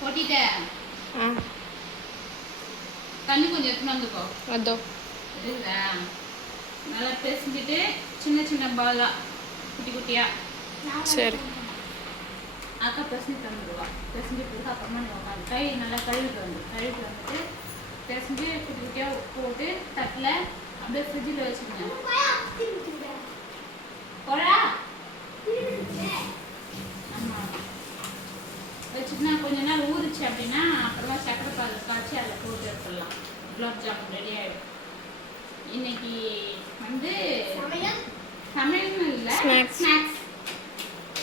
கொட்டிட்ட தண்ணி கொஞ்சம் எடுத்துன்னு வந்துக்கோ. அதோ இருக்குதா? நல்லா பேசிக்கிட்டு சின்ன சின்ன பாலா குட்டி குட்டியா. சரி அக்கா பேசிட்டு தந்துடுவா. பேசிட்டு அப்புறமா நீ உட்காந்து கை நல்லா கழுவிட்டு வந்துட்டு பேசிட்டு குட்டி குட்டியா போட்டு தட்டில் அப்படியே ஃப்ரிட்ஜில் வச்சுக்கோங்க. போடா ஆமாம் வச்சுட்டுனா கொஞ்ச நாள் ஊறிச்சு அப்படின்னா அப்புறமா சக்கரை பால் காய்ச்சி அதில் போட்டு எடுத்துடலாம். குலாப் ஜாமுன் ரெடி ஆகிடும். இன்னைக்கு வந்து சமையல்னு இல்லை, ஸ்நாக்ஸ்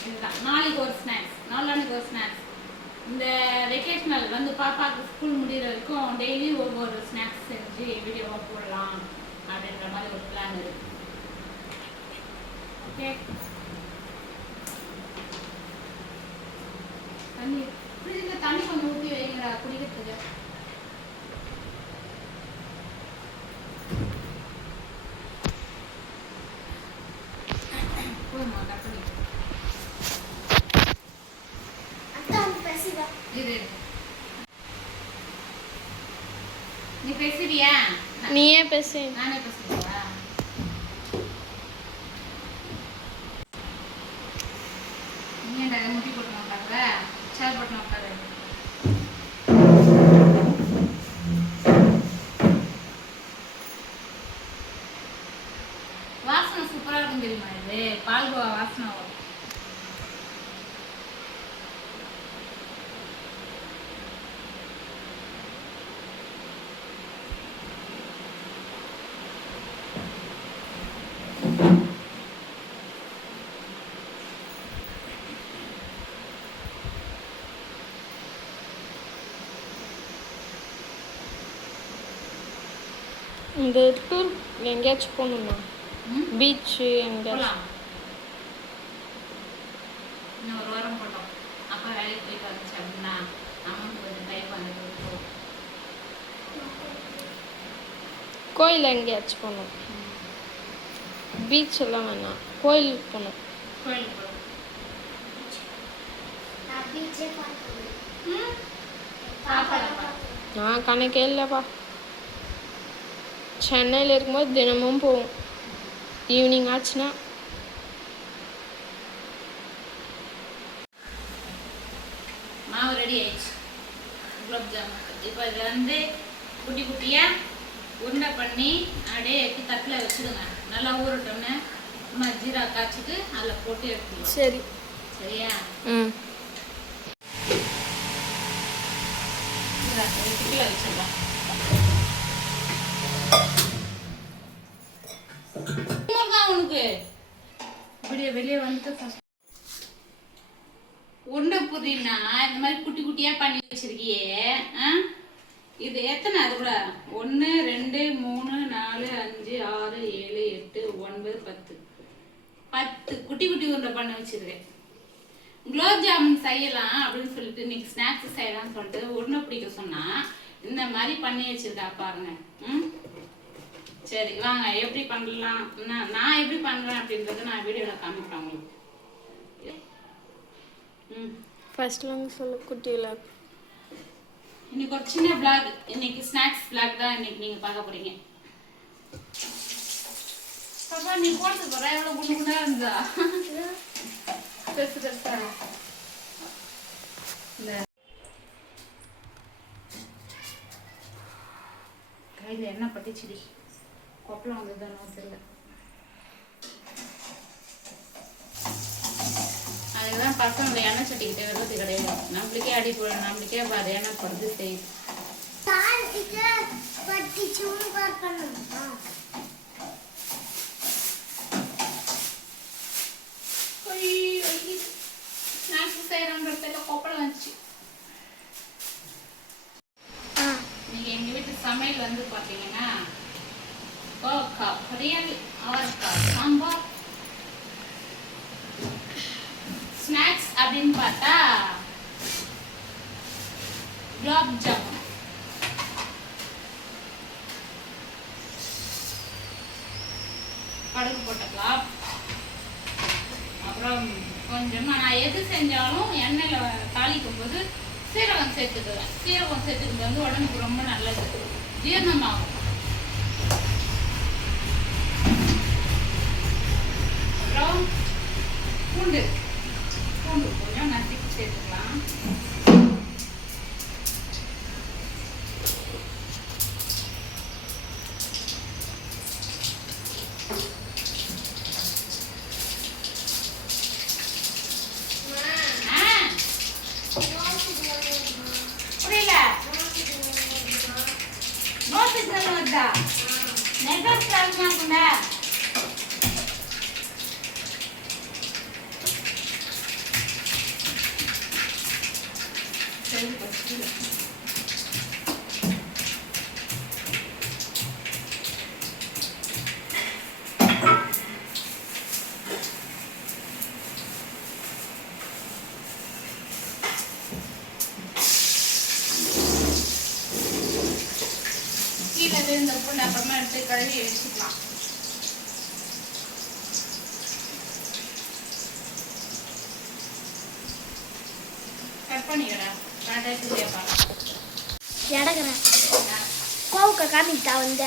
இதுதான். நாளைக்கு ஒரு ஸ்நாக்ஸ், நாளானைக்கு ஒரு ஸ்நாக்ஸ். இந்த வெக்கேஷனல் வந்து பாப்பாவுக்கு ஸ்கூல் முடிகிற வரைக்கும் டெய்லி ஒவ்வொரு ஸ்நாக்ஸ் செஞ்சு வீடியோவாக போடலாம் அப்படின்ற மாதிரி ஒரு பிளான் இருக்கு. ஓகே தண்ணி ஃப்ரிட்ஜில் தண்ணி கொஞ்சம் ஊற்றி வைங்கடா குடிக்கிறதுக்கு. போதுமா கட் இது நீ பேசுறியா? நீயே பேசு. நானே பேசுறியா? நீ என்ன முட்டி போட்டு மாட்டாங்க சேர் போட்டு மாட்டாங்க. வாசனை சூப்பரா இருக்கும் தெரியுமா? இது பால்கோவா வாசனை வரும். இந்த டூர் எங்கேயாச்சும் போகணுமா? பீச்சு எங்கேயாச்சும் இன்னும் ஒரு வாரம் போட்டோம். அப்பா வேலைக்கு போயிட்டு வந்துச்சு அப்படின்னா அமௌண்ட் கொஞ்சம் டைப் பண்ணிட்டு கோயில் எங்கேயாச்சும் போகணும். பீச் எல்லாம் வேணாம், கோயிலுக்கு போகணும். கோயிலுக்கு போகணும். நான் கணக்கே இல்லைப்பா. சென்னையில் இருக்கும்போது தினமும் போவோம். ஈவினிங் ஆச்சுன்னா மாவு ரெடி ஆயிடுச்சு குலாப் ஜாமுன். இப்போ இதில் வந்து குட்டி குட்டியாக உருண்டை பண்ணி அப்படியே எடுத்து தட்டில் வச்சுடுங்க. நல்லா ஊறட்டோன்னு ஜீரா காய்ச்சிட்டு அதில் போட்டு எடுத்துக்கலாம். சரி சரியா? தட்டில் வச்சிடலாம். உனக்கு இப்படியே வெளியே வந்துட்டு உருண்டை புதினா இந்த மாதிரி குட்டி குட்டியா பண்ணி வச்சிருக்கியே. இது எத்தனை? அது கூட 1 2 3 4 5 6 7 8 9 10 10 குட்டி குட்டி உருண்டை பண்ண வச்சிருக்கேன். குலாப் ஜாமுன் செய்யலாம் அப்படின்னு சொல்லிட்டு இன்னைக்கு ஸ்நாக்ஸ் செய்யலாம்னு சொல்லிட்டு உருண்டை பிடிக்க சொன்னா இந்த மாதிரி பண்ணி வச்சிருக்கா பாருங்க. சரி வாங்க எப்படி பண்ணலாம், நான் எப்படி பண்ணுறேன் அப்படின்றத நான் வீடியோவில் காமிக்கிறேன் உங்களுக்கு. ஃபர்ஸ்ட் வந்து சொல்ல குட்டியில் இன்னைக்கு ஒரு சின்ன பிளாக். இன்னைக்கு ஸ்நாக்ஸ் பிளாக் தான் இன்னைக்கு நீங்கள் பார்க்க போகிறீங்க. பாப்பா நீ போட்டு போகிற எவ்வளோ குண்டு குண்டா இருந்தா பெருசு பெருசா. இந்த கையில் என்ன பட்டுச்சுடி, கொப்பளம் வந்ததுன்னு தெரியல. அதுதான் பசங்களை எண்ணெய் சட்டிக்கிட்டே விடுறது கிடையாது. நம்மளுக்கே அடி போடும், நம்மளுக்கே அது எண்ணெய் படுத்து செய்யுது. ஸ்நாக்ஸ் செய்யறோன்றதுல கொப்பளம் வந்துச்சு. நீங்க எங்க வீட்டு சமையல் வந்து பாத்தீங்கன்னா பொரியல், அவரைக்காய் சாம்பார். ஸ்நாக்ஸ் அப்படின்னு பார்த்தா குலாப் ஜாமுன். கடுகு போட்டுக்கலாம். அப்புறம் கொஞ்சமா நான் எது செஞ்சாலும் எண்ணெயில் தாளிக்கும் போது சீரகம் சேர்த்துக்குவேன். சீரகம் சேர்த்துக்கிறது வந்து உடம்புக்கு ரொம்ப நல்லது, ஜீரணமாகும். அப்புறம் பூண்டு கொஞ்சம் நசுக்கி சேர்த்துக்கலாம். புரியல? நோ சிக்னல் வருதா? நெட்வொர்க் ப்ராப்ளமா இருக்குண்டா? சரி பஸ்ட் கீழே இந்த பூண்டு அப்புறமா எடுத்து கழுவி வச்சுக்கலாம். கட் பண்ணிக்கிறேன். எடக்கிறேன் கோவுக்க காமிக்கிட்டா வந்த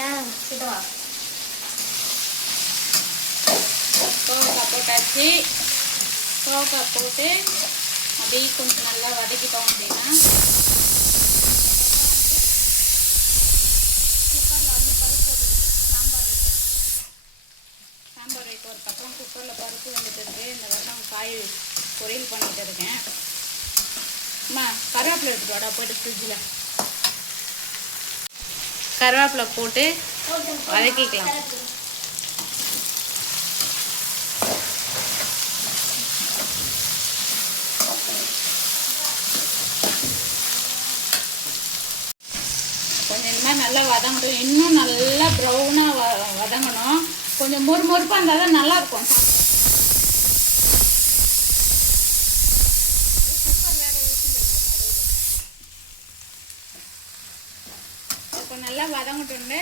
கிட்டவா கோவக்காய் போட்டாச்சு. கோவக்காய் போட்டு அப்படியே கொஞ்சம் நல்லா வதக்கிட்டோம் அப்படின்னா சாம்பார் வைக்க ஒரு பக்கம் குக்கரில் பருப்பு வந்துட்டு இருக்கு. இந்த வருஷம் காய் பொரியல் பண்ணிட்டு இருக்கேன். அம்மா கருவேப்பிலை எடுத்துட்டு வாடா போயிட்டு ஃப்ரிட்ஜில். கருவேப்பிலை போட்டு வதக்கிக்கலாம். கொஞ்சம் இந்த மாதிரி நல்லா வதங்கட்டும். இன்னும் நல்லா ப்ரௌனாக வதங்கணும். கொஞ்சம் மொறுமொறுப்பாக இருந்தால் தான் நல்லாயிருக்கும். இப்போ நல்லா வதங்கட்டுண்டு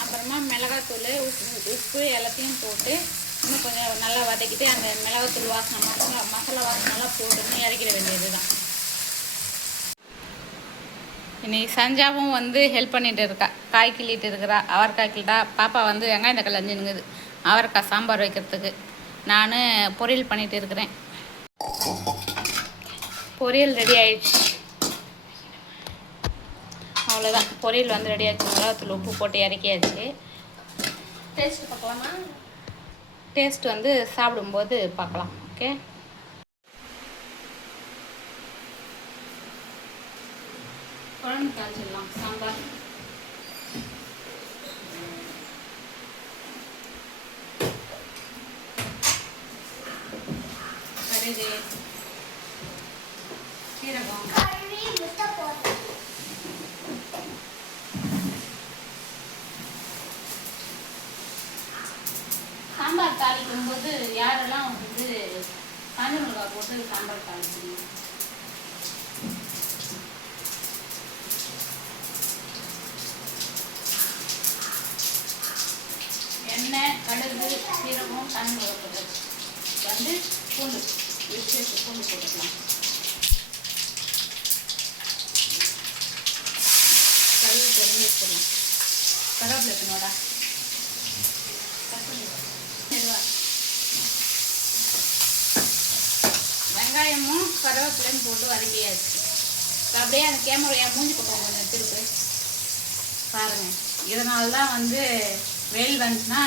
அப்புறமா மிளகாத்தூள் உப்பு எல்லாத்தையும் போட்டு இன்னும் கொஞ்சம் நல்லா வதக்கிட்டு அந்த மிளகாத்தூள் வாசனை மசாலா வாசனைலாம் போட்டுன்னு இறக்கிட வேண்டியது தான். இன்னைக்கு சஞ்சாவும் வந்து ஹெல்ப் பண்ணிட்டு இருக்கா. காய் கிள்ளிட்டு இருக்கிறா. அவரைக்காய் கிள்ளிட்டா. பாப்பா வந்து வெங்காயம் தக்காளி அஞ்சுனுங்குது அவரைக்காய் சாம்பார் வைக்கிறதுக்கு. நான் பொரியல் பண்ணிட்டு இருக்கிறேன். பொரியல் ரெடி ஆயிடுச்சு. அவ்வளோதான், பொரியல் வந்து ரெடி ஆச்சு. மிளகாத்தூள் உப்பு போட்டு இறக்கியாச்சு. டேஸ்ட் பார்க்கலாமா? டேஸ்ட் வந்து சாப்பிடும்போது பார்க்கலாம். ஓகே, குழம்பு காய்ச்சிடலாம். சாம்பார் கடுகு சீரகம் சாம்பார் தாளிக்கும் போது யாரெல்லாம் வந்து காஞ்ச மிளகாய் போட்டு சாம்பார் தாளிக்கணும். எண்ணெய் கடுகு சீரகம் காஞ்ச மிளகாய் போட்டு வந்து பூண்டு சேர்த்து பூண்டு போட்டுக்கலாம். கழுவி தெரிஞ்சு வச்சிடலாம். கருவேப்பிலை எடுத்துனோடா வெங்காயமும் கருவேப்பிலையும் போட்டு வதக்கியாச்சு. அப்படியே அந்த கேமரா என் மூஞ்சி பக்கம் கொஞ்சம் திருப்பு பாருங்க. இதனால தான் வந்து வெயில் வந்துச்சுன்னா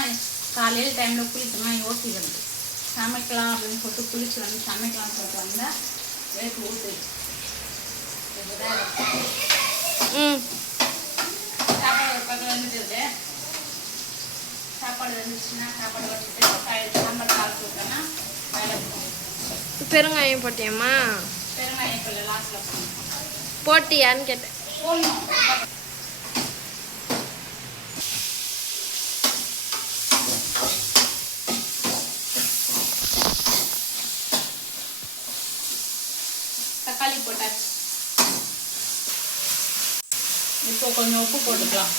காலையில் டைமில் குளிக்கணும்னா யோசிக்கிறது. சமைக்கலாம் அப்படின்னு சொல்லிட்டு குளிச்சு வந்து சமைக்கலாம்னு சொல்லிட்டு வந்தால் வேட்டு ஊற்று சாப்பாடு ஒரு பக்கம் வந்துட்டு இருக்கு. சாப்பாடு வந்துச்சுன்னா சாப்பாடு வச்சுட்டு சாம்பார் காய்ச்சி விட்டோன்னா வேலை இருக்கும். பெருங்காயம் போட்டியம்மா? பெருங்காயம் இப்போ லாஸ்ட்டில் போட்டியான்னு கேட்டேன். போடணும். தக்காளி போட்டாச்சு. இப்போ கொஞ்சம் உப்பு போட்டுக்கலாம்.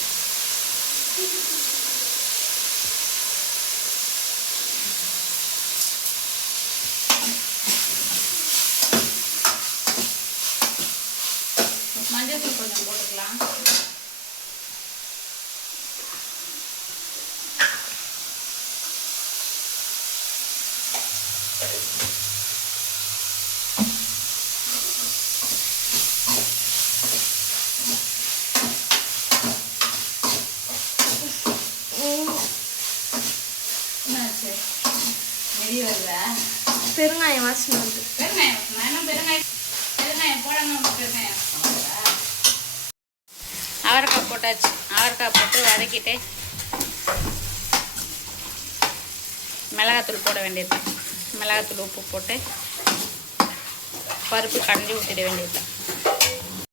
மஞ்சள் தூள் கொஞ்சம் போட்டுக்கலாம். என்னாச்சு நெறி வருதா? பெருங்காயம் வாசனை வந்து. பெருங்காயம் பெருங்காயம் போடாம பெருங்காயம் அவரைக்காய் போட்டாச்சு. அவரைக்காய் போட்டு வதக்கிட்டு மிளகாத்தூள் போட வேண்டியது. மிளகாத்தூள் உப்பு போட்டு பருப்பு கடைஞ்சி ஊற்றிட வேண்டியது.